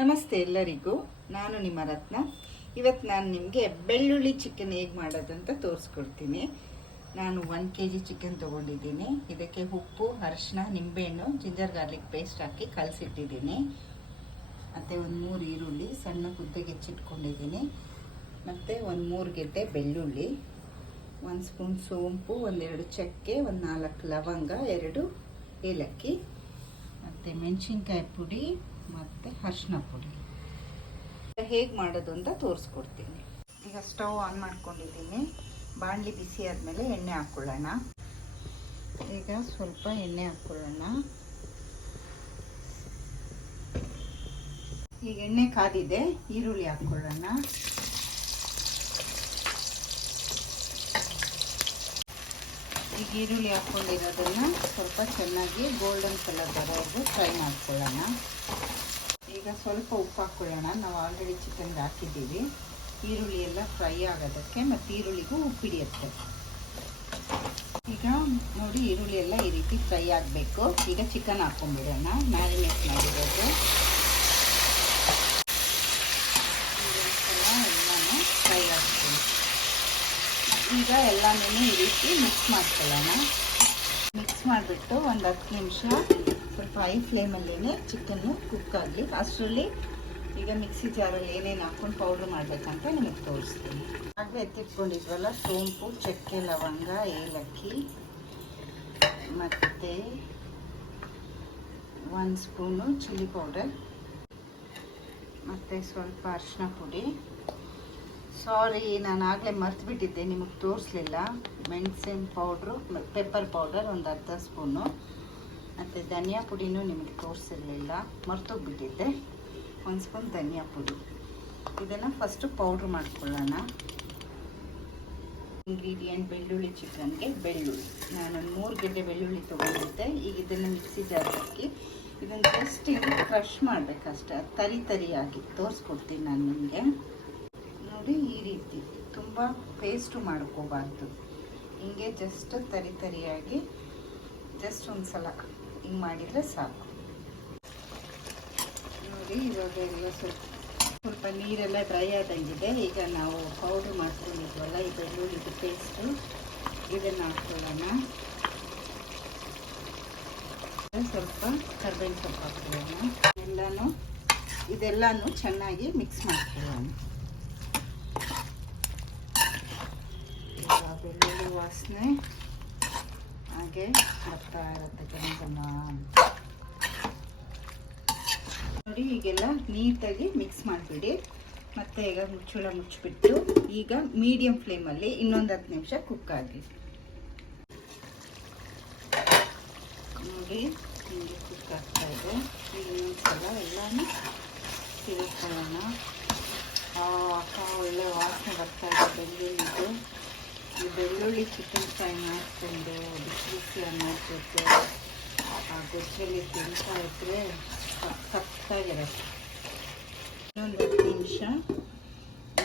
ನಮಸ್ತೆ ಎಲ್ಲರಿಗೂ, ನಾನು ನಿಮ್ಮ ರತ್ನ. ಇವತ್ತು ನಾನು ನಿಮಗೆ ಬೆಳ್ಳುಳ್ಳಿ ಚಿಕನ್ ಹೇಗೆ ಮಾಡೋದಂತ ತೋರಿಸ್ಕೊಡ್ತೀನಿ. ನಾನು 1 kg ಚಿಕನ್ ತೊಗೊಂಡಿದ್ದೀನಿ. ಇದಕ್ಕೆ ಉಪ್ಪು, ಅರಿಶಿನ, ನಿಂಬೆಹಣ್ಣು, ಜಿಂಜರ್ ಗಾರ್ಲಿಕ್ ಪೇಸ್ಟ್ ಹಾಕಿ ಕಲಸಿಟ್ಟಿದ್ದೀನಿ. ಮತ್ತು ಒಂದು 3 ಈರುಳ್ಳಿ ಸಣ್ಣ ಉದ್ದಗೆ ಹೆಚ್ಚಿಟ್ಕೊಂಡಿದ್ದೀನಿ. ಮತ್ತು ಒಂದು 3 ಗೆಡ್ಡೆ ಬೆಳ್ಳುಳ್ಳಿ, 1 ಸ್ಪೂನ್ ಸೋಂಪು, 1-2 ಚಕ್ಕೆ, 4 ಲವಂಗ, 2 ಏಲಕ್ಕಿ, ಮತ್ತು ಮೆಣಸಿನ್ಕಾಯಿ ಪುಡಿ ಮತ್ತು ಅರಿಶಿನ ಪುಡಿ. ಹೇಗೆ ಮಾಡೋದು ಅಂತ ತೋರಿಸ್ಕೊಡ್ತೀನಿ. ಈಗ ಸ್ಟವ್ ಆನ್ ಮಾಡ್ಕೊಂಡಿದ್ದೀನಿ. ಬಾಣಲಿ ಬಿಸಿ ಆದಮೇಲೆ ಎಣ್ಣೆ ಹಾಕ್ಕೊಳ್ಳೋಣ. ಈಗ ಸ್ವಲ್ಪ ಎಣ್ಣೆ ಹಾಕ್ಕೊಳ್ಳೋಣ. ಈಗ ಎಣ್ಣೆ ಕಾದಿದೆ, ಈರುಳ್ಳಿ ಹಾಕ್ಕೊಳ್ಳೋಣ. ಈಗ ಈರುಳ್ಳಿ ಹಾಕ್ಕೊಂಡಿರೋದನ್ನು ಸ್ವಲ್ಪ ಚೆನ್ನಾಗಿ ಗೋಲ್ಡನ್ ಕಲರ್ ಬರೋವರೆಗೂ ಫ್ರೈ ಮಾಡ್ಕೊಳ್ಳೋಣ. ಈಗ ಸ್ವಲ್ಪ ಉಪ್ಪು ಹಾಕ್ಕೊಳ್ಳೋಣ. ನಾವು ಆಲ್ರೆಡಿ ಚಿಕನ್ಗೆ ಹಾಕಿದ್ದೀವಿ. ಈರುಳ್ಳಿ ಎಲ್ಲ ಫ್ರೈ ಆಗೋದಕ್ಕೆ ಮತ್ತು ಈರುಳ್ಳಿಗೂ ಉಪ್ಪು ಹಿಡಿಯುತ್ತೆ. ಈಗ ನೋಡಿ, ಈರುಳ್ಳಿ ಎಲ್ಲ ಈ ರೀತಿ ಫ್ರೈ ಆಗಬೇಕು. ಈಗ ಚಿಕನ್ ಹಾಕ್ಕೊಂಡ್ಬಿಡೋಣ, ಮ್ಯಾರಿನೇಟ್ ಮಾಡಿರೋದು. ಎಲ್ಲನೂ ಫ್ರೈ ಆಗ್ತೀನಿ. ಈಗ ಎಲ್ಲನೂ ಈ ರೀತಿ ಮಿಕ್ಸ್ ಮಾಡ್ಕೊಳ್ಳೋಣ. ಮಿಕ್ಸ್ ಮಾಡಿಬಿಟ್ಟು ಒಂದು 10 ನಿಮಿಷ ಸ್ವಲ್ಪ ಹೈ ಫ್ಲೇಮಲ್ಲೇ ಚಿಕನ್ನು ಕುಕ್ ಆಗಲಿ. ಅಷ್ಟರಲ್ಲಿ ಈಗ ಮಿಕ್ಸಿ ಜಾರಲ್ಲಿ ಏನೇನು ಹಾಕ್ಕೊಂಡು ಪೌಡ್ರ್ ಮಾಡಬೇಕಂತ ನಿಮಗೆ ತೋರಿಸ್ತೀನಿ. ಆಗಲೇ ಎತ್ತಿಟ್ಕೊಂಡಿದ್ವಲ್ಲ, ಸೋಂಪು, ಚಕ್ಕೆ, ಲವಂಗ, ಏಲಕ್ಕಿ, ಮತ್ತು 1 ಸ್ಪೂನು ಚಿಲ್ಲಿ ಪೌಡರ್, ಮತ್ತು ಸ್ವಲ್ಪ ಅರಿಶಿನ ಪುಡಿ. ಸಾರಿ, ನಾನು ಆಗಲೇ ಮರ್ತುಬಿಟ್ಟಿದ್ದೆ, ನಿಮಗೆ ತೋರಿಸ್ಲಿಲ್ಲ. ಮೆಣಸಿನ ಪೌಡ್ರು, ಪೆಪ್ಪರ್ ಪೌಡರ್ ಒಂದು 1/2 ಸ್ಪೂನು, ಮತ್ತು ಧನಿಯಾ ಪುಡಿನೂ ನಿಮಗೆ ತೋರಿಸಿರಲಿಲ್ಲ, ಮರ್ತೋಗ್ಬಿಟ್ಟಿದ್ದೆ. 1 ಸ್ಪೂನ್ ಧನಿಯಾ ಪುಡಿ. ಇದನ್ನು ಫಸ್ಟು ಪೌಡ್ರ್ ಮಾಡ್ಕೊಳ್ಳೋಣ. ಇಂಗ್ರೀಡಿಯೆಂಟ್ ಬೆಳ್ಳುಳ್ಳಿ ಚಿಕನ್ಗೆ ಬೆಳ್ಳುಳ್ಳಿ ನಾನೊಂದು 3 ಗೆಡ್ಡೆ ಬೆಳ್ಳುಳ್ಳಿ ತೊಗೊಂಡಿದ್ದೆ. ಈಗ ಇದನ್ನು ಮಿಕ್ಸಿ ಜಾರ್ ಹಾಕಿ ಇದನ್ನು ಜಸ್ಟ್ ಕ್ರಷ್ ಮಾಡಬೇಕಷ್ಟೆ, ತರಿಯಾಗಿ ತೋರಿಸ್ಕೊಡ್ತೀನಿ ನಾನು ನಿಮಗೆ. ನೋಡಿ, ಈ ರೀತಿ ತುಂಬ ಪೇಸ್ಟು ಮಾಡ್ಕೋಬಾರ್ದು, ಹಿಂಗೆ ಜಸ್ಟ್ ತರಿಯಾಗಿ ಜಸ್ಟ್ ಒಂದು ಸಲ ಹಿಂಗೆ ಮಾಡಿದರೆ ಸಾಕು. ನೋಡಿ, ಇವಾಗ ಎಲ್ಲ ಸ್ವಲ್ಪ ನೀರೆಲ್ಲ ಡ್ರೈ ಆದಂಗಿದೆ. ಈಗ ನಾವು ಪೌಡ್ರ್ ಮಾಡ್ಕೊಂಡಿದ್ವಲ್ಲ ಈ ಬೆಳ್ಳುಳ್ಳಿದು ಪೇಸ್ಟು, ಇದನ್ನು ಹಾಕ್ಕೊಳ್ಳೋಣ. ಸ್ವಲ್ಪ ಕರ್ಬೇವಿನ ಸೊಪ್ಪು ಹಾಕ್ಕೊಳ್ಳೋಣ. ಇದೆಲ್ಲನೂ ಚೆನ್ನಾಗಿ ಮಿಕ್ಸ್ ಮಾಡ್ಕೊಳ್ಳೋಣ. ಬೆಳ್ಳುಳ್ಳಿ ವಾಸನೆ ಹಾಗೆ ಬರ್ತಾ ಇರುತ್ತೆ ಗಮ. ನೋಡಿ, ಈಗೆಲ್ಲ ನೀಟಾಗಿ ಮಿಕ್ಸ್ ಮಾಡಿಬಿಡಿ. ಮತ್ತು ಈಗ ಮುಚ್ಚಳ ಮುಚ್ಚಿಬಿಟ್ಟು ಈಗ ಮೀಡಿಯಮ್ ಫ್ಲೇಮಲ್ಲಿ ಇನ್ನೊಂದು 10 ನಿಮಿಷ ಕುಕ್ ಆಗಲಿ. ನೋಡಿ, ಹಿಂಗೆ ಕುಕ್ ಆಗ್ತಾ ಇದೆ. ಈಗ ಇನ್ನೊಂದ್ಸಲ ಎಲ್ಲನೂ ತಿರುಗ್ಕೊಳ್ಳೋಣ. ಒಳ್ಳೆ ವಾಸನೆ ಬರ್ತಾ ಇದೆ ಬೆಳ್ಳುಳ್ಳಿದು. ಈ ಬೆಳ್ಳುಳ್ಳಿ ಚಿಕನ್ ಫ್ರೈ ಮಾಡಿಕೊಂಡು ಬಿಸಿ ಅನ್ನೋದ ಜೊತೆ ಆ ಗೊಜ್ಜಲ್ಲಿ ತಿಂತಾ ಇದ್ದರೆ ಸಖತ್ತಾಗಿರುತ್ತೆ. ಇನ್ನೊಂದು 10 ನಿಮಿಷ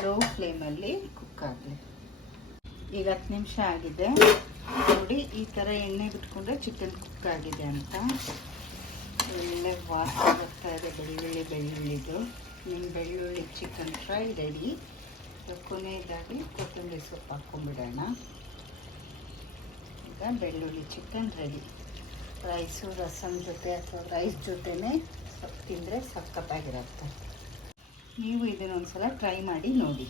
ಲೋ ಫ್ಲೇಮಲ್ಲಿ ಕುಕ್ ಆಗಲಿ. ಈಗ 10 ನಿಮಿಷ ಆಗಿದೆ. ನೋಡಿ, ಈ ಥರ ಎಣ್ಣೆ ಬಿಟ್ಕೊಂಡ್ರೆ ಚಿಕನ್ ಕುಕ್ ಆಗಿದೆ ಅಂತ. ಒಳ್ಳೆ ವಾಸನೆ ಬರ್ತಾ ಇದೆ ಬೆಳ್ಳುಳ್ಳಿದು. ನಿಮ್ಮ ಬೆಳ್ಳುಳ್ಳಿ ಚಿಕನ್ ಫ್ರೈ ರೆಡಿ. ಕೊನೆಯದಾಗಿ ಕೊತ್ತಂಬರಿ ಸೊಪ್ಪು ಹಾಕ್ಕೊಂಡ್ಬಿಡೋಣ. ಈಗ ಬೆಳ್ಳುಳ್ಳಿ ಚಿಕನ್ ರೆಡಿ. ರೈಸು, ರಸಮ್ ಜೊತೆ ಅಥವಾ ರೈಸ್ ಜೊತೆನೇ ತಿಂದರೆ ಸಖತ್ತಾಗಿರುತ್ತೆ. ನೀವು ಇದನ್ನೊಂದ್ಸಲ ಟ್ರೈ ಮಾಡಿ ನೋಡಿ.